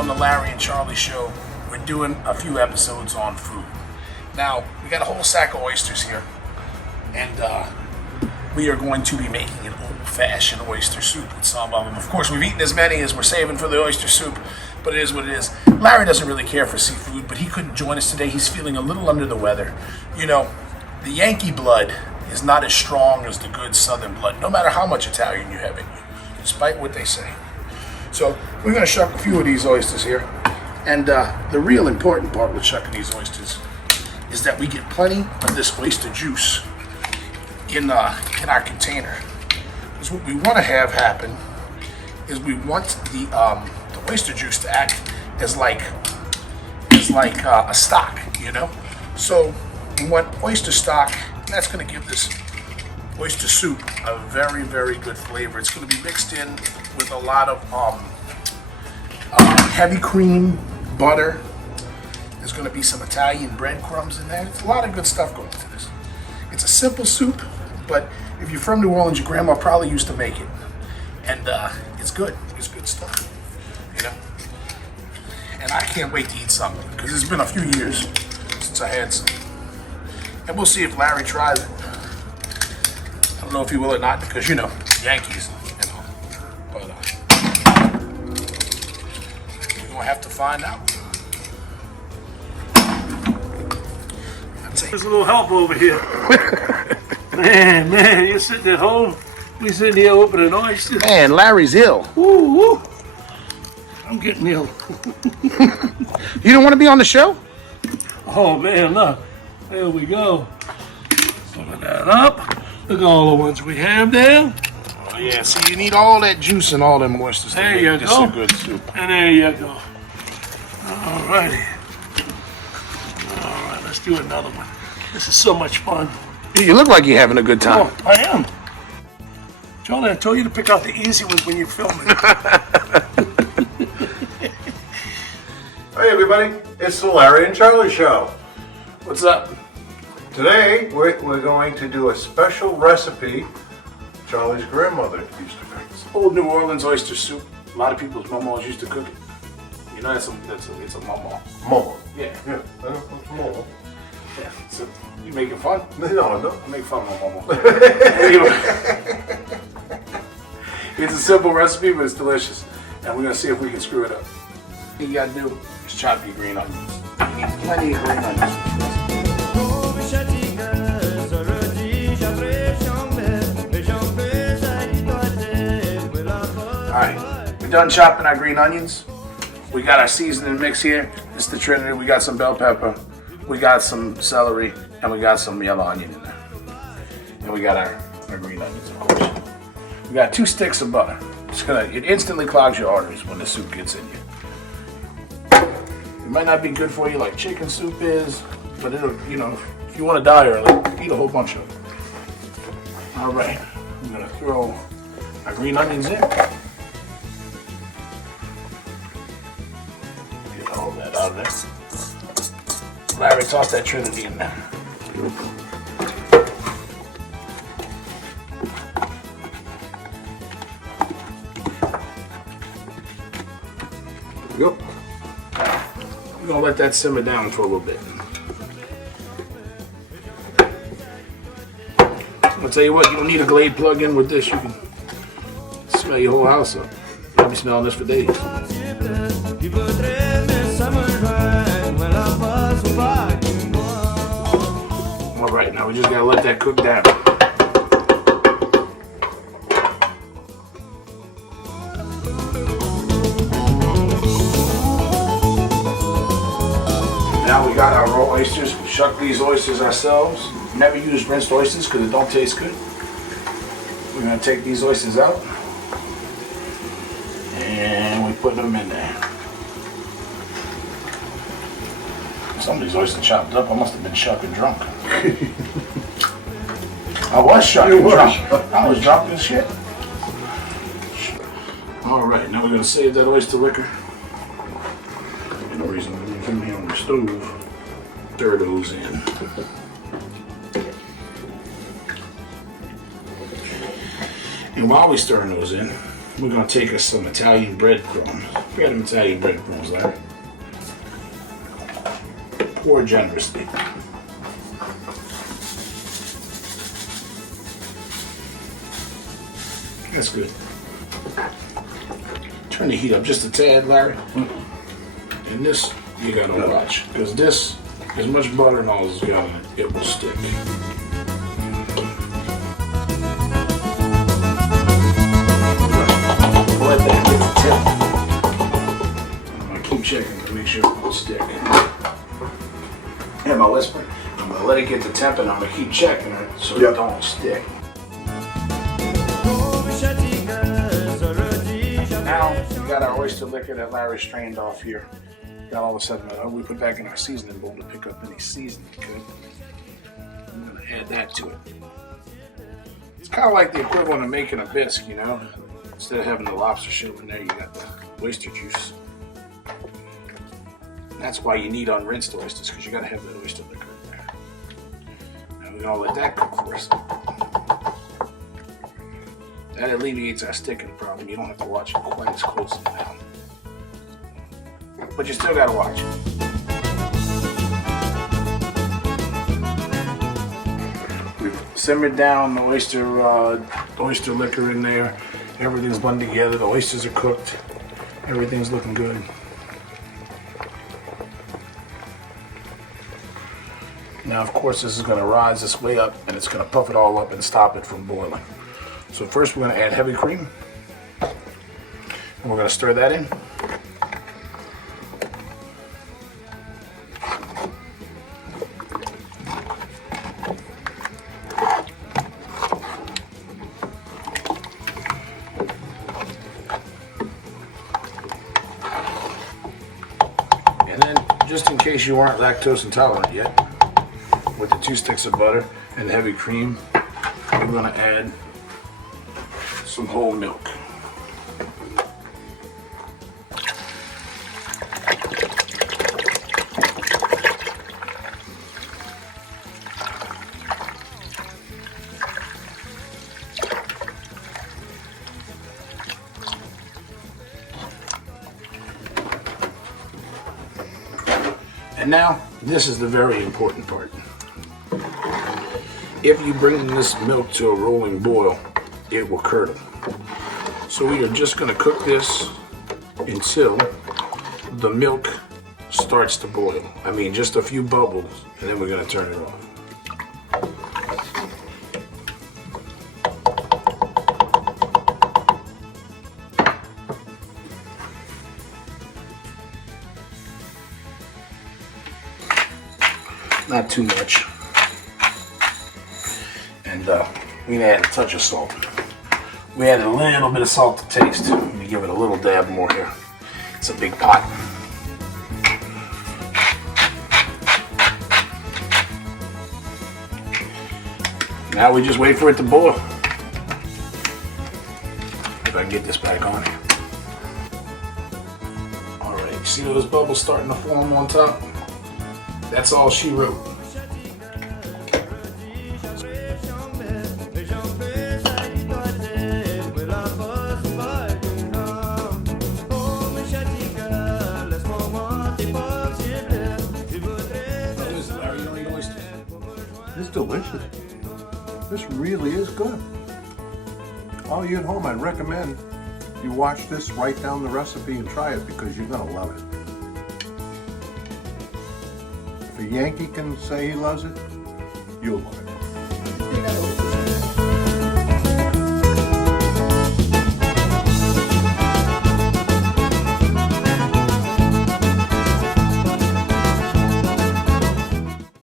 on the Larry and Charlie show, we're doing a few episodes on food. Now, we got a whole sack of oysters here, and we are going to be making an old-fashioned oyster soup with some of them. Of course, we've eaten as many as we're saving for the oyster soup, but it is what it is. Larry doesn't really care for seafood, but he couldn't join us today. He's feeling a little under the weather. You know, the Yankee blood is not as strong as the good Southern blood, no matter how much Italian you have in you, despite what they say. So we're going to shuck a few of these oysters here. And the real important part with shucking these oysters is that we get plenty of this oyster juice in our container. Because what we want to have happen is we want the oyster juice to act as like a stock, you know. So we want oyster stock, and that's going to give this oyster soup a very, very good flavor. It's going to be mixed in with a lot of heavy cream, butter. There's going to be some Italian breadcrumbs in there. It's a lot of good stuff going into this. It's a simple soup, but if you're from New Orleans, your grandma probably used to make it. And it's good. It's good stuff, you know. And I can't wait to eat something, because it's been a few years since I had some. And we'll see if Larry tries it. I don't know if he will or not, because, you know, Yankees, you know. But we're going to have to find out. There's a little help over here. Man, you're sitting at home. We sitting here opening oysters. Man, Larry's ill. Woo, woo. I'm getting ill. You don't want to be on the show? Oh man, look. There we go. Open that up. Look at all the ones we have there. Oh yeah, see, you need all that juice and all them oysters to There you make this go. a good soup. And there you go. Alrighty. Alright, let's do another one. This is so much fun. You look like you're having a good time. Oh, I am. Charlie, I told you to pick out the easy ones when you're filming. Hey everybody, it's the Larry and Charlie show. What's up? Today we're going to do a special recipe Charlie's grandmother used to make. Old New Orleans oyster soup. A lot of people's mamas used to cook it. You know, it's a mama. Momo. Yeah. Yeah, it's Momo. Yeah. So, you making fun? No. I make fun of my mama. It's a simple recipe, but it's delicious. And we're going to see if we can screw it up. All you got to do is chop your green onions. You need plenty of green onions. Alright, we're done chopping our green onions. We got our seasoning mix here. It's the Trinity. We got some bell pepper, we got some celery, and we got some yellow onion in there. And we got our green onions, of course. We got 2 sticks of butter. It instantly clogs your arteries when the soup gets in you. It might not be good for you like chicken soup is, but it'll, you know, if you want to die early, eat a whole bunch of them. All right, I'm gonna throw our green onions in. Get all that out of there. Larry, toss that Trinity in there. Yep. We're gonna let that simmer down for a little bit. I'll tell you what, you don't need a Glade plug-in with this. You can smell your whole house up. You'll be smelling this for days. All right, now we just gotta let that cook down. Now we got our raw oysters. We shuck these oysters ourselves. Never use rinsed oysters because it don't taste good. We're gonna take these oysters out and we put them in there. Some of these oysters chopped up. I must have been shucking drunk. I was shucking drunk. I was drunk as shit. All right, now we're gonna save that oyster liquor. No reason to leave them here on the stove. Stir those in. And while we're stirring those in, we're going to take us some Italian breadcrumbs. Forget them Italian breadcrumbs, Larry. Pour generously. That's good. Turn the heat up just a tad, Larry. And this, you gotta watch. Because this, as much butter and all as it's got in it, it will stick. Let that get the tip. I'm gonna keep checking to make sure it won't stick. Am I whispering? I'm gonna let it get the temp and I'm gonna keep checking it so it don't stick. Now we got our oyster liquor that Larry strained off here. Got all the sediment. We put back in our seasoning bowl to pick up any seasoning we could. I'm gonna add that to it. It's kind of like the equivalent of making a bisque, you know. Instead of having the lobster shell in there, you got the oyster juice. That's why you need unrinsed oysters, because you got to have that oyster liquor in there. Now we're gonna let that cook for us. That alleviates our sticking problem. You don't have to watch it quite as closely now. But you still gotta watch it. We've simmered down the oyster liquor in there. Everything's blended together. The oysters are cooked. Everything's looking good. Now, of course, this is going to rise this way up, and it's going to puff it all up and stop it from boiling. So first, we're going to add heavy cream, and we're going to stir that in. And then, just in case you aren't lactose intolerant yet, with the 2 sticks of butter and the heavy cream, we're going to add some whole milk. And now, this is the very important part. If you bring this milk to a rolling boil, it will curdle. So we are just going to cook this until the milk starts to boil. I mean, just a few bubbles, and then we're going to turn it off. Not too much. And we add a touch of salt. We added a little bit of salt to taste. Let me give it a little dab more here. It's a big pot. Now we just wait for it to boil. If I can get this back on here. Alright, you see those bubbles starting to form on top? That's all she wrote. It's delicious. This really is good. All you at home, I'd recommend you watch this, write down the recipe, and try it because you're gonna love it. If a Yankee can say he loves it, you'll love it.